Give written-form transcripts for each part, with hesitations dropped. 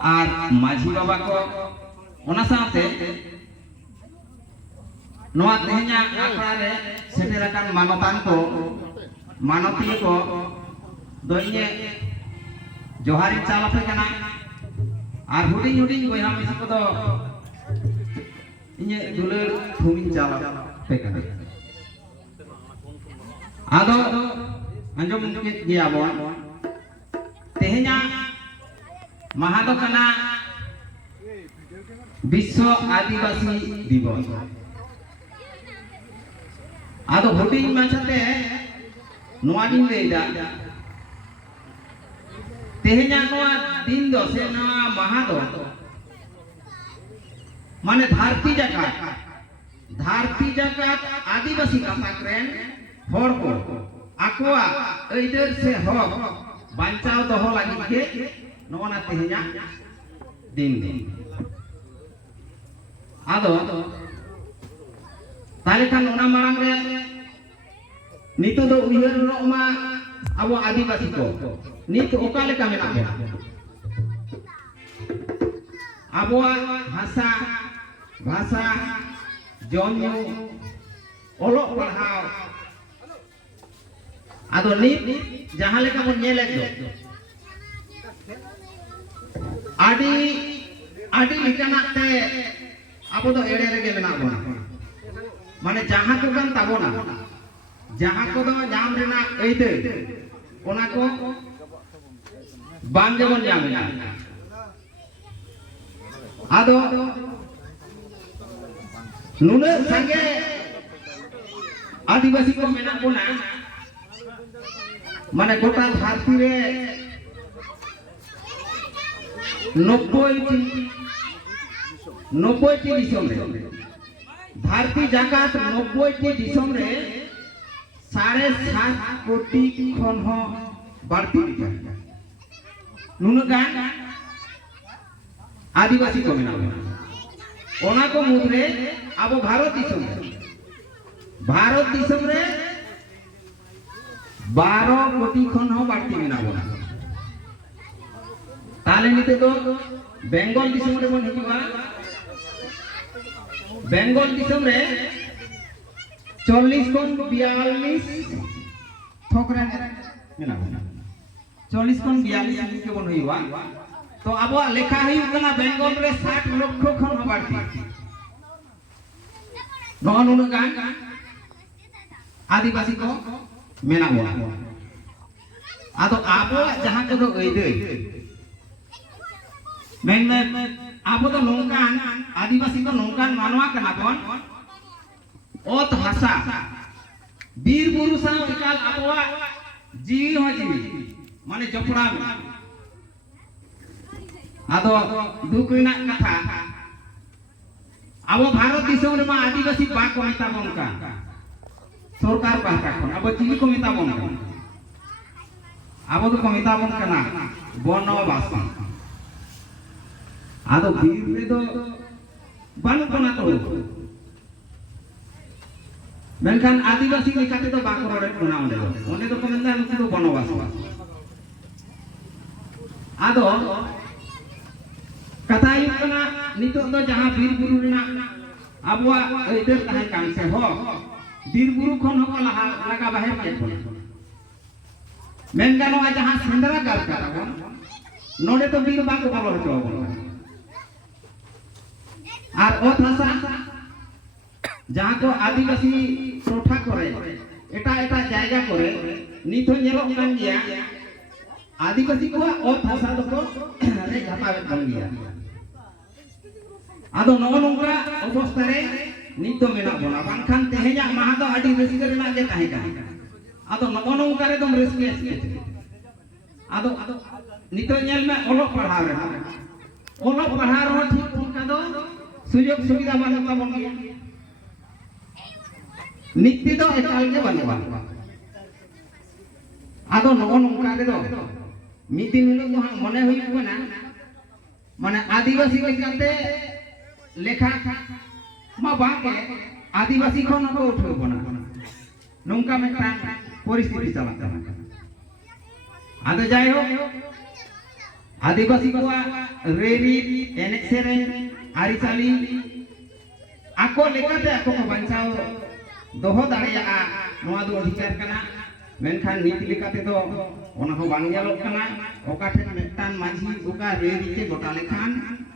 আর মাঝি বাবা को ओना साथे नोआ तेहना आखड़ा रे सेटेराकान मानतान को मानती को दोइने जोहारी चालपे कना आर हुडिंग हुडिंग बयहा मिसी को दो इने दुलर थुमिन चालपे कना आदो अंजम के गिया बोन तेहना महादो कना विश्व आदिवासी दिवस आदो हुडिंग माछाते नोआडिंग लेदा तेहना नोआ दिन दो से नोआ महादो माने धरती जाकात आदिवासी कासाक्रेन हर को आकोआ एइदर से हक बांचाव दोहो लागि के नोना तेहना दिन आदो ताले खान ओना मांग रे नितो दो उयहर मा अब आदिवासी को नित ओका लेका मेना अब भाषा जन्यु ओलो पढ़ाओ आदो नित जहां लेका बन नेले दो आदि लिकाना ते अब तो एड़े रेगे मेना बोना माने जहां को गान ताबोना जहां को दो नाम रेना एइते ओना को बांग जेबन जामेना आदो नुने संगे आदिवासी को मेना बोना माने गोटा धरती रे 90 टी दिसम रे धरती जाकात 90 टी दिसम रे 7.5 कोटी खन हो बाड़ती नुनु गान आदिवासी को मेना ओना को मुद्रे अब भारत दिसम रे 12 कोटी खन हो बाड़ती मेना बोना ताले निते तो बेंगल दिसम रे बन हिजुआ बेंगल दिसम रे 40 कोन 42 थोकरा मेना 40 कोन 42 के बन हुआ तो अब लेखा हुई कना बेंगल रे 60 लक्ष खन हो बाड़ती ननु गान आदिवासी को मेना बोला आदो आबो जहां को दो एदे मेन आबो तो नोंकान आदिवासी को नोंकान मानवा कना बन ओत भाषा वीर बुरु सा एकाल आबोवा जीवी हो जीवी माने जपड़ा आदो दुख रिना कथा आबो भारत दिसम रे मा आदिवासी बा को मिता बनका सरकार पाहटा खन आबो चिली को मिता बनका आबो तो को मिता बनका ना बनवासी आदो वीर रे दो बानु कोना तो मेनखान आदिवासी लेकाते तो बाको रे कोना ओने तो कोमेंदा नुकु तो बनवासी आदो कथा हुई कना नितो तो जहां वीर बुरु रेना आबवा एइदर ताहे कान से हो वीर बुरु खन हो लगा बाहेर के मेन गानो जहां सेंदरा गाल करा बन नोडे तो वीर बाको बोलो हचो আর ও ভাষা जहां को आदिवासी टोठा करे एटा जायगा करे नित नेलो कान गया आदिवासी को ओ भाषा दो रे घाटावे कान गया आदो नो नोंगा अवस्था रे नित मेना बोला बानखान तेहेजा महा दो आदि रसिक रेना जे ताहे का आदो नो नोंगा रे दम रसिक आदो नित नेल में ओलो पढ़ाव रे हो ठीक का दो सुयोग सुविधा बनता बन गया नित्य तो एकाल के बनवा आदो नो नोंका रे दो मिदिन हिलो तो मने हुई ना माने आदिवासी लेकाते लेखा मा बाके आदिवासी खन को उठो बना नोंका मेटा परिस्थिति चला आदो जाय हो आदिवासी को रेरी एनेक सेरेन आरिचाली आको लेकाते आको को बांचाओ दोहो दाड़ेया नोआ दो अधिकार कना मेनखान नीति लेकाते तो ओना हो बांग गेलोग कना ओका ठेन मेटान माझी ओका रेरी के गोटा लेखान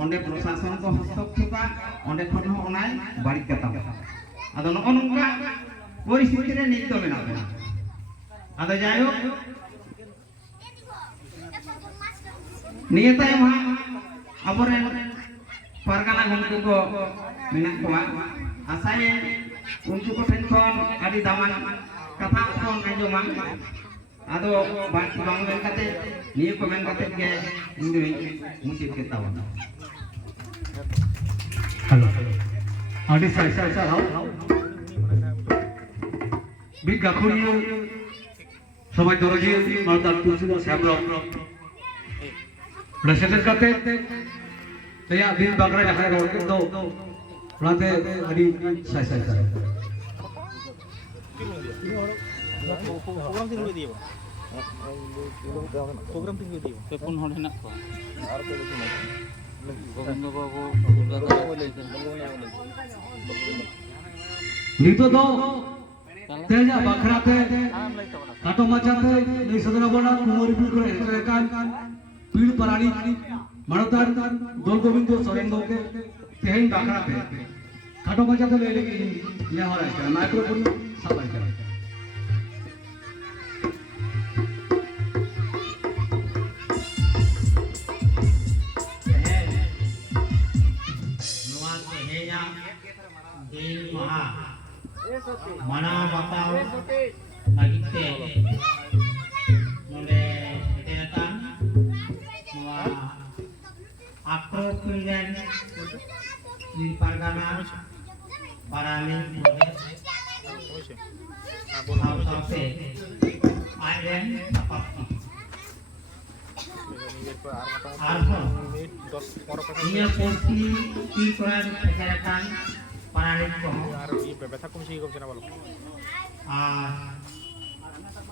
ओंडे प्रशासन को हस्तक्षेपा ओंडे खन हो ओनाय बाड़ी कता आदो नको नोंका परिस्थिति रे नीति तो मेना बेना आदो जायो नियत तायम अबोरेन परगाना गमके को मेना कोआ आसाय उनको को ठेन खन आदि दामान कथा खन आंजोमा आदो बात बांग मेन काते निय को मेन काते के इंदु मुसित के तावन हेलो आदि साइ साइ सा हाउ बि गाखुरियो समाज दरजी मालदार तुलसीदा श्यामराव प्रेसिडेंट काते तया दिन बागरा जहां रोड के दो राते आदि साइ साइ सा program tin gue dia program tin gue dia pun hon henak ko ar ko tin gobindo babu नीतो दो तेजा बखराते काटो मचाते नहीं सदना बोला कुमारी पीड़ को एकान पीड़ परानी मणोतार दोल गोविंदो सोरेन गोके तेहन बखराते काटो मचाते ले लेके ये हो रहा है माइक्रोफोन सब आ गया mana bakal lagi teh nole kegiatan bahwa approprian di Pargana Parani House of Iron Sapati Arho ini porsi pikiran kegiatan Parani ko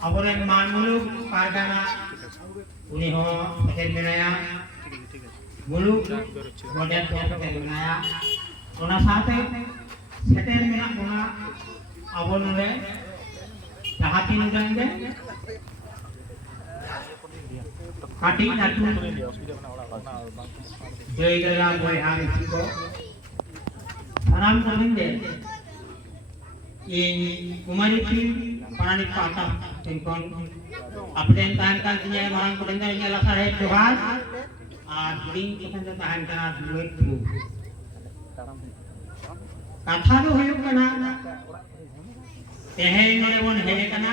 aboren manmuluk Pargana uni ho peker menaya muluk model ko peker menaya ona saate seter mena ona abonule jahatin jangge kati natu deigala boy hang siko salam kominde in kumari pin panani pata tenkon apden tahan kan nya marang kodenda nya lasa he Tuhan ding kodenda tahan kana duit tu katha do huyuk kana tehe nole bon he kana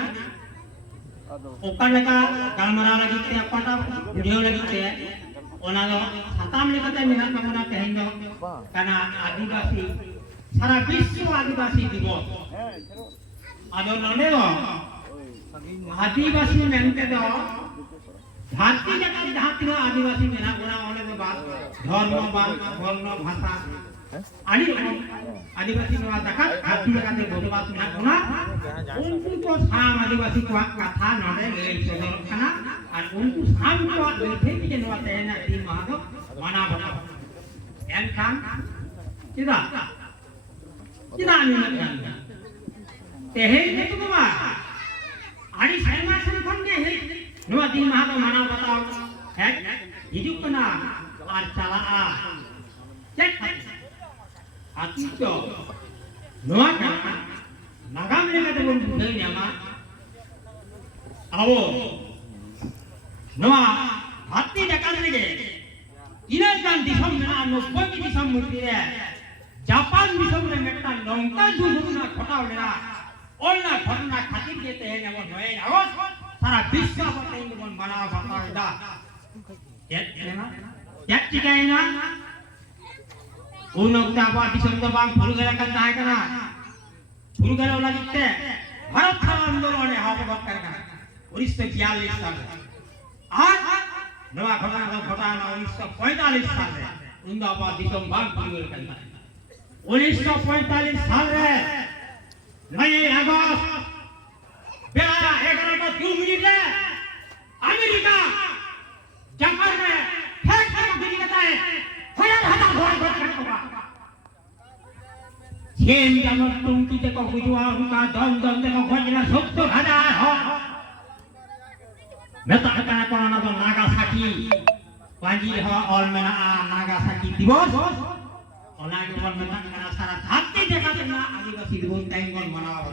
oka leka galmara lagi te apata video lagi te ona do satam lekate mena kamana tehe do kana adivasi सारा विश्व आदिवासी दिवस आदो नने दो आदिवासी मेनते दो भारती जगत जहां तिना आदिवासी मेना गुना ओने दो बात धर्म वर्ण भाषा आदि आदिवासी नवा तका भारती जगत दो बात मेना गुना उनको को साम आदिवासी को कथा नने ले सदर खाना और उनको साम को लेथे के नवा तेना दिन महादो मना बना एन खान किदा tidak nih tehe itu tuh mah hari saya masih pandai nuat di mana tuh mana batau hidup kena arcala cek hati itu nuat kan nagam mereka tuh bukan nyama awo nuat hati dekat lagi ini kan disam mana nuat di disam mesti Japan दिसम में मेटा नौका जुलुना घटाव लेना ओलना घटना खातिर के ते ने मन होए आवस सारा विश्व बते मन बना बताइदा क्या चिकाइना उन octava दिसम तो बांग फुल गला kan tahe kana फुल गला लगिते भारत आंदोलन ने हाथ बक कर 1942 साल आज नवा घटना 1945 साल में उंदाबाद दिसम बांग फुल गला 1945 साल रे मई अगस्त बेला 11:02 रे अमेरिका जापान में ছেন যেমন টুমকি থেকে গুজুয়া হুকা দমদম থেকে গজরা 70,000 হক মেতা কানা কোনা তো নাগাসাকি পাঁজি হওয়া অল মেনা নাগাসাকি দিবস অনাগে বল মেতা কানা সারা ধরতি দেখাতে না আদিবাসী দিবস টাইমগন মানাওয়া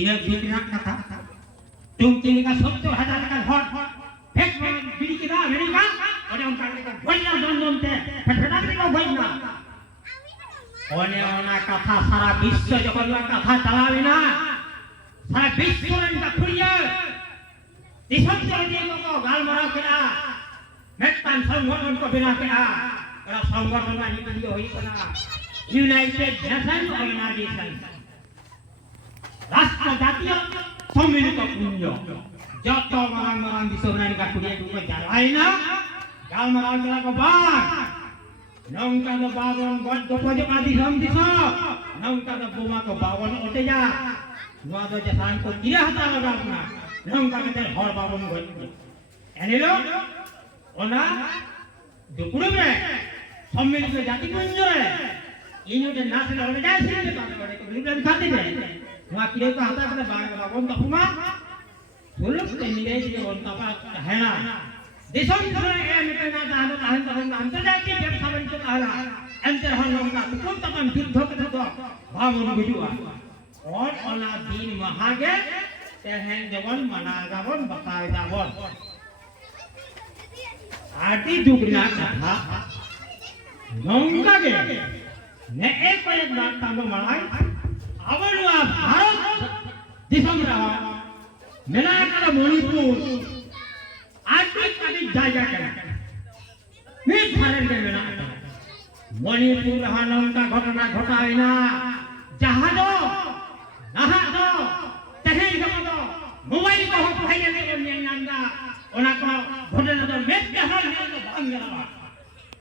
ইনে বিকরাট কথা টুমকি का 70,000 টাকা হট এক বিড়ি কিনা আমেরিকা ওরে উনকা গজরা দমদম তে ফেটা দিলো গজরা ওনে ওনা কথা সারা বিশ্ব যখন কথা চালাবে না সারা বিশ্ব রেনটা খুলিয়ে দিশন করে দিয়ে को गाल मारा केना मेटन संगठन को बिना केना एरा संगठन ना निकलियो होई केना यूनाइटेड नेशन ऑर्गेनाइजेशन राष्ट्र जातीय सम्मिलित पुंज जत मारांग मारांग दिसोनान का कुडिया को जालाइना गाल मारा केना को बाग नौका द बावन गड गपज आदि हम दिसो नौका द बोमा को बावन ओटेजा नुआ द जसान को किरा हता लगाना नौका के हर बावन गड एनेलो ओना दुकुड़े में सम्मिलित जातिपुंज रे इनोटे नेशनल ऑर्गेनाइजेशन के बारे में रिप्रेजेंट खाती है नुआ किरे को हता के बावन तपुमा सुलभ के निवेश के ओंता है ना देशों में ये मिटना चाहते हैं अंतर्राष्ट्रीय व्यवस्था बन चुका है अंतर हम लोग का कुछ तक युद्ध के तो भावना बुझुआ और ओना दिन महागे तेहन जवन मना जावन बताए जावन आदि दुगना कथा नौका के ने एक बात काम मनाई अवलुआ भारत दिसम रहा मेरा का मणिपुर आदि जायगा करना मैं भारत के मेना मणिपुर हानम का घटना घटाए ना जहाँ दो नहा दो तहे दो मोबाइल को हो भाई ने को नंदा ओना को घटना तो मैं के हाल में तो बंगला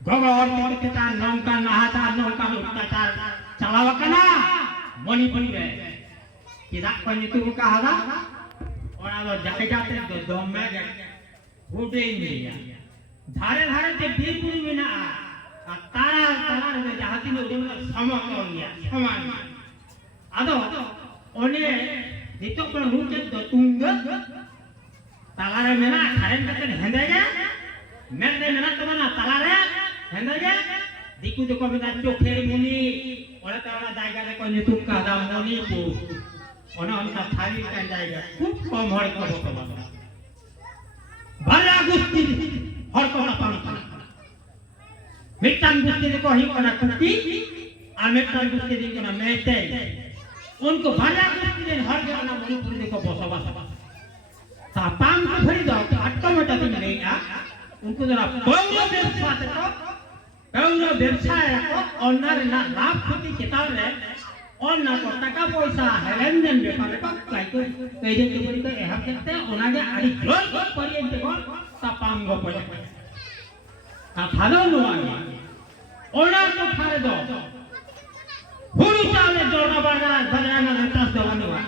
गगन के ता नौका नहाता नौका अत्याचार चलावा कना मणिपुर में किदा पनितु का हला ओना तो जायगा ते दम में उठे इंडिया धारे धारे ते बिल्कुल भी ना तारा तारा में जाती में उड़े में समान हो गया समान आदो ओने दितो पर रूट तो तुंग तारा में ना धारे में हेंदेगा मैं ने ना तो ना तारा हेंदेगा दिकु जो को बिना चोखेर मुनी ओला तारा जायगा रे को नितु का दा मुनी को ओना उनका थाली का जायगा खूब कम हर को बता बाला गुस्ती हर को पानी मिटान गुस्ती को ही कोना कुटी और मिटान गुस्ती दिन कोना मेते उनको बाला गुस्ती दिन हर जगह ना मणिपुर को बसवास तापाम को भरी दो तो ऑटोमेटिक नहीं आ उनको जरा पौनो व्यवसाय को ऑनर ना लाभ क्षति किताब ले और ना को टका पैसा लेनदेन व्यापार पर लाइक कई दिन के बड़ी तो एहम करते ओनागे आड़ी ग्रोथ पर्यंत को तापाम गो पय ता थालो नुआगे ओना को थारे दो हुरु चाले जोड़ा बाजा बजाना नतास दवानुआ